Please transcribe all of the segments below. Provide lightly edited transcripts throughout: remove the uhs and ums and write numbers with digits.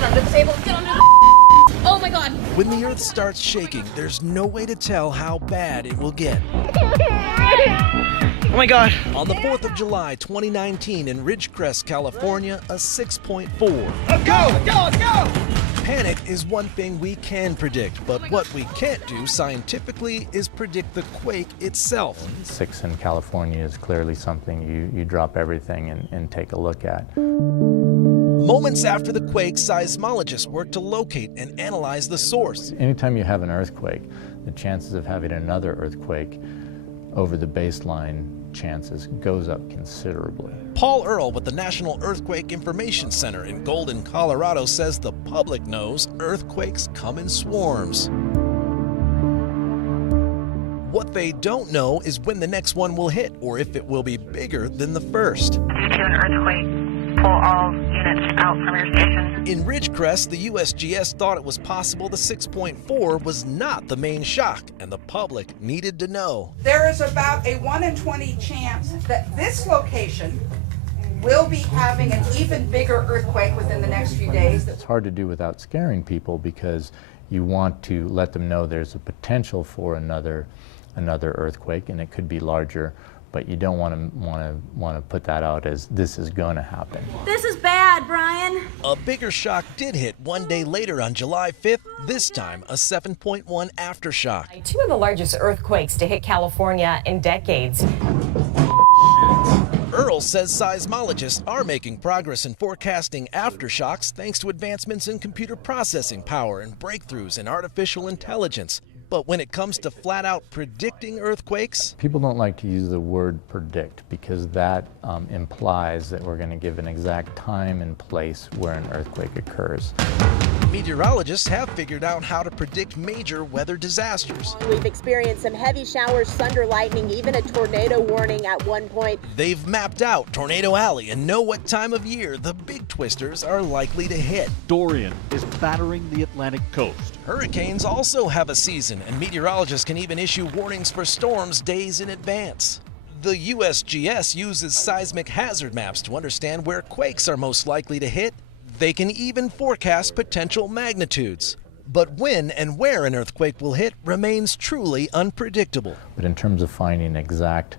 Get under the table. Get under the... Oh my God. When the earth starts shaking, there's no way to tell how bad it will get. Oh my God. On the 4th of July, 2019 in Ridgecrest, California, a 6.4. Let's go, let's go, let's go! Panic is one thing we can predict, but what we can't do scientifically is predict the quake itself. 6 in California is clearly something you drop everything and take a look at. Moments after the quake, seismologists work to locate and analyze the source. Anytime you have an earthquake, the chances of having another earthquake over the baseline chances goes up considerably. Paul Earle with the National Earthquake Information Center in Golden, Colorado says the public knows earthquakes come in swarms. What they don't know is when the next one will hit or if it will be bigger than the first. Due to an earthquake, pull all units out from your station. In Ridgecrest, the USGS thought it was possible the 6.4 was not the main shock, and the public needed to know. There is about a 1 in 20 chance that this location will be having an even bigger earthquake within the next few days. It's hard to do without scaring people because you want to let them know there's a potential for another earthquake, and it could be larger, but you don't want to put that out as this is going to happen. This is bad, Brian. A bigger shock did hit one day later on July 5th, this time a 7.1 aftershock. Two of the largest earthquakes to hit California in decades. Earle says seismologists are making progress in forecasting aftershocks thanks to advancements in computer processing power and breakthroughs in artificial intelligence. But when it comes to flat-out predicting earthquakes... People don't like to use the word predict because that implies that we're going to give an exact time and place where an earthquake occurs. Meteorologists have figured out how to predict major weather disasters. We've experienced some heavy showers, thunder, lightning, even a tornado warning at one point. They've mapped out Tornado Alley and know what time of year the big twisters are likely to hit. Dorian is battering the Atlantic coast. Hurricanes also have a season, and meteorologists can even issue warnings for storms days in advance. The USGS uses seismic hazard maps to understand where quakes are most likely to hit. They can even forecast potential magnitudes. But when and where an earthquake will hit remains truly unpredictable. But in terms of finding exact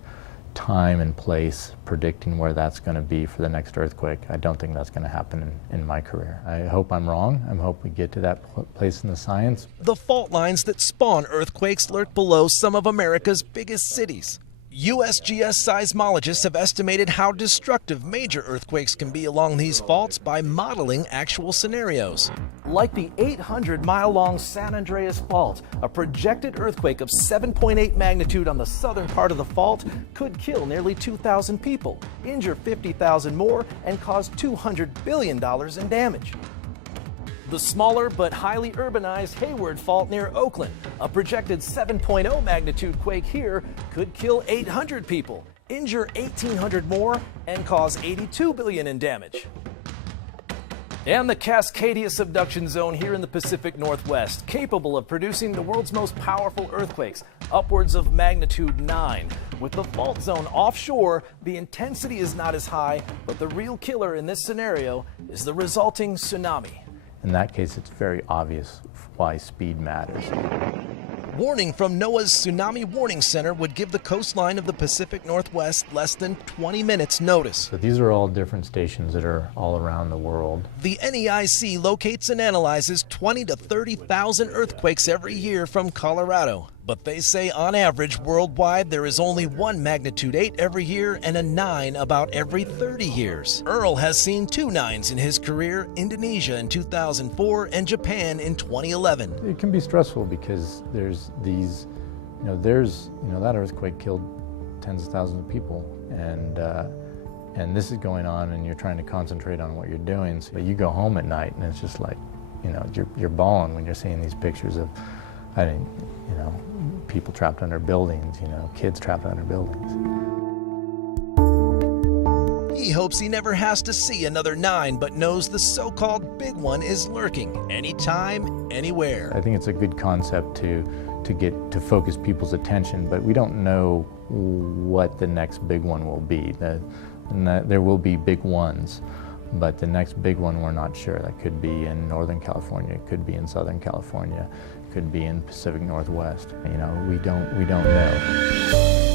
time and place, predicting where that's going to be for the next earthquake, I don't think that's going to happen in my career. I hope I'm wrong. I hope we get to that place in the science. The fault lines that spawn earthquakes lurk below some of America's biggest cities. USGS seismologists have estimated how destructive major earthquakes can be along these faults by modeling actual scenarios. Like the 800-mile-long San Andreas Fault, a projected earthquake of 7.8 magnitude on the southern part of the fault could kill nearly 2,000 people, injure 50,000 more, and cause $200 billion in damage. The smaller but highly urbanized Hayward Fault near Oakland, a projected 7.0 magnitude quake here could kill 800 people, injure 1,800 more, and cause $82 billion in damage. And the Cascadia subduction zone here in the Pacific Northwest, capable of producing the world's most powerful earthquakes, upwards of magnitude 9. With the fault zone offshore, the intensity is not as high, but the real killer in this scenario is the resulting tsunami. In that case, it's very obvious why speed matters. Warning from NOAA's Tsunami Warning Center would give the coastline of the Pacific Northwest less than 20 minutes notice. So these are all different stations that are all around the world. The NEIC locates and analyzes 20 to 30,000 earthquakes every year from Colorado. But they say on average worldwide there is only one magnitude 8 every year and a 9 about every 30 years. Earle has seen 2 9s in his career, Indonesia in 2004 and Japan in 2011. It can be stressful because there's these, that earthquake killed tens of thousands of people, and this is going on and you're trying to concentrate on what you're doing. So you go home at night and it's just like, you're bawling when you're seeing these pictures of, people trapped under buildings, kids trapped under buildings. He hopes he never has to see another 9, but knows the so-called big one is lurking anytime, anywhere. I think it's a good concept to focus people's attention, but we don't know what the next big one will be. There will be big ones, But the next big one, we're not sure. That could be in Northern California, it could be in Southern California, it could be in Pacific Northwest. You know, we don't know.